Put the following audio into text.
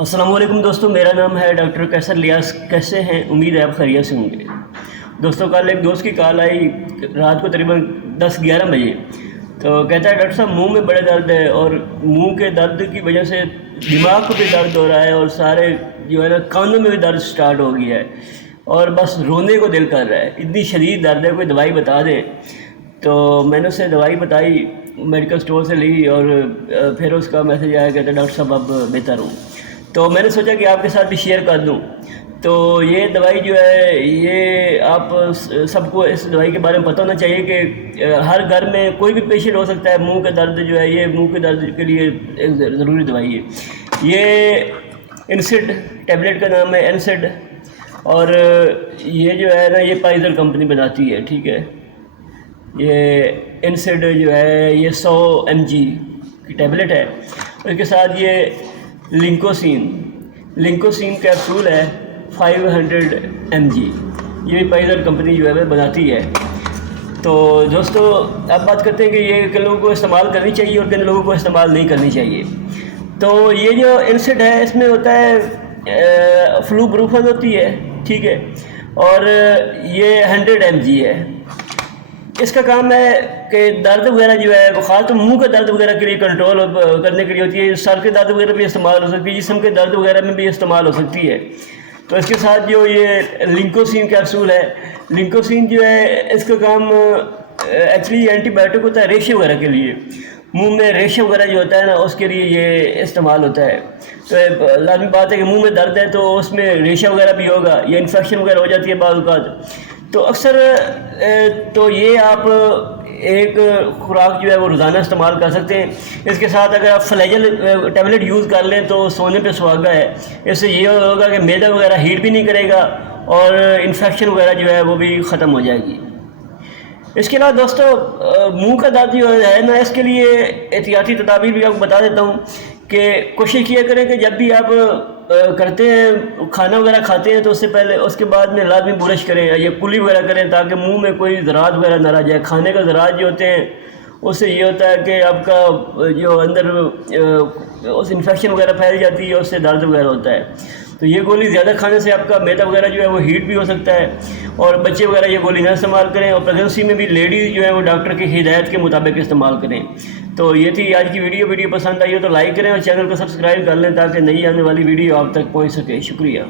السلام علیکم دوستوں، میرا نام ہے ڈاکٹر کیسر لیاس۔ کیسے ہیں؟ امید ہے آپ خیریت سے ہوں گے۔ دوستوں، کل ایک دوست کی کال آئی رات کو تقریباً 10-11 بجے، تو کہتا ہے ڈاکٹر صاحب منہ میں بڑے درد ہے، اور منہ کے درد کی وجہ سے دماغ کو بھی درد ہو رہا ہے، اور سارے جو ہے نا کانوں میں بھی درد سٹارٹ ہو گیا ہے، اور بس رونے کو دل کر رہا ہے، اتنی شدید درد ہے، کوئی دوائی بتا دے۔ تو میں نے اسے دوائی بتائی، میڈیکل اسٹور سے لی، اور پھر اس کا میسج آیا، کہتا ہے ڈاکٹر صاحب اب بہتر ہوں۔ تو میں نے سوچا کہ آپ کے ساتھ بھی شیئر کر دوں۔ تو یہ دوائی جو ہے، یہ آپ سب کو اس دوائی کے بارے میں پتہ ہونا چاہیے کہ ہر گھر میں کوئی بھی پیشنٹ ہو سکتا ہے، منہ کا درد جو ہے، یہ منہ کے درد کے لیے ایک ضروری دوائی ہے۔ یہ انسڈ ٹیبلٹ کا نام ہے، انسڈ، اور یہ جو ہے نا، یہ پائزر کمپنی بناتی ہے، ٹھیک ہے۔ یہ انسڈ جو ہے، یہ 100 mg کی ٹیبلٹ ہے، اس کے ساتھ یہ لنکوسین کیپسول ہے 500 mg، یہ بھی پائزر کمپنی جو ہے بناتی ہے۔ تو دوستو، اب بات کرتے ہیں کہ یہ کن لوگوں کو استعمال کرنی چاہیے اور کن لوگوں کو استعمال نہیں کرنی چاہیے۔ تو یہ جو انسڈ ہے، اس میں ہوتا ہے فلو بروفن ہوتی ہے، ٹھیک ہے، اور یہ 100 mg ہے۔ اس کا کام ہے کہ درد وغیرہ جو ہے، بخار تو منہ کے درد وغیرہ کے لیے کنٹرول کرنے کے لیے ہوتی ہے، سر کے درد وغیرہ بھی استعمال ہو سکتی ہے، جسم کے درد وغیرہ میں بھی استعمال ہو سکتی ہے۔ تو اس کے ساتھ جو یہ لنکوسین کیپسول ہے، لنکوسین جو ہے، اس کا کام ایکچولی اینٹی بایوٹک ہوتا ہے ریشے وغیرہ کے لیے، منہ میں ریشے وغیرہ جو ہوتا ہے نا، اس کے لیے یہ استعمال ہوتا ہے۔ تو لازمی بات ہے کہ منہ میں درد ہے تو اس میں ریشہ وغیرہ بھی ہوگا، یا انفیکشن وغیرہ ہو جاتی ہے بعض اوقات۔ تو اکثر تو یہ آپ ایک خوراک جو ہے وہ روزانہ استعمال کر سکتے ہیں۔ اس کے ساتھ اگر آپ فلیجل ٹیبلٹ یوز کر لیں تو سونے پہ سہاگا ہے، اس سے یہ ہوگا کہ معدہ وغیرہ ہیٹ بھی نہیں کرے گا، اور انفیکشن وغیرہ جو ہے وہ بھی ختم ہو جائے گی۔ اس کے علاوہ دوستو، منہ کا درد جو ہے نا، اس کے لیے احتیاطی تدابیر بھی آپ کو بتا دیتا ہوں کہ کوشش کیا کریں کہ جب بھی آپ کرتے ہیں، کھانا وغیرہ کھاتے ہیں، تو اس سے پہلے اس کے بعد میں لازمی برش کریں یا کلی وغیرہ کریں، تاکہ منہ میں کوئی ذرات وغیرہ نہ رہ جائے۔ کھانے کا ذرات جو ہوتے ہیں، اس سے یہ ہوتا ہے کہ آپ کا جو اندر اس انفیکشن وغیرہ پھیل جاتی ہے، اس سے درد وغیرہ ہوتا ہے۔ تو یہ گولی زیادہ کھانے سے آپ کا معدہ وغیرہ جو ہے وہ ہیٹ بھی ہو سکتا ہے، اور بچے وغیرہ یہ گولی نہ استعمال کریں، اور پریگنسی میں بھی لیڈیز جو ہے وہ ڈاکٹر کی ہدایت کے مطابق استعمال کریں۔ تو یہ تھی آج کی ویڈیو پسند آئی ہو تو لائک کریں، اور چینل کو سبسکرائب کر لیں تاکہ نئی آنے والی ویڈیو آپ تک پہنچ سکے۔ شکریہ۔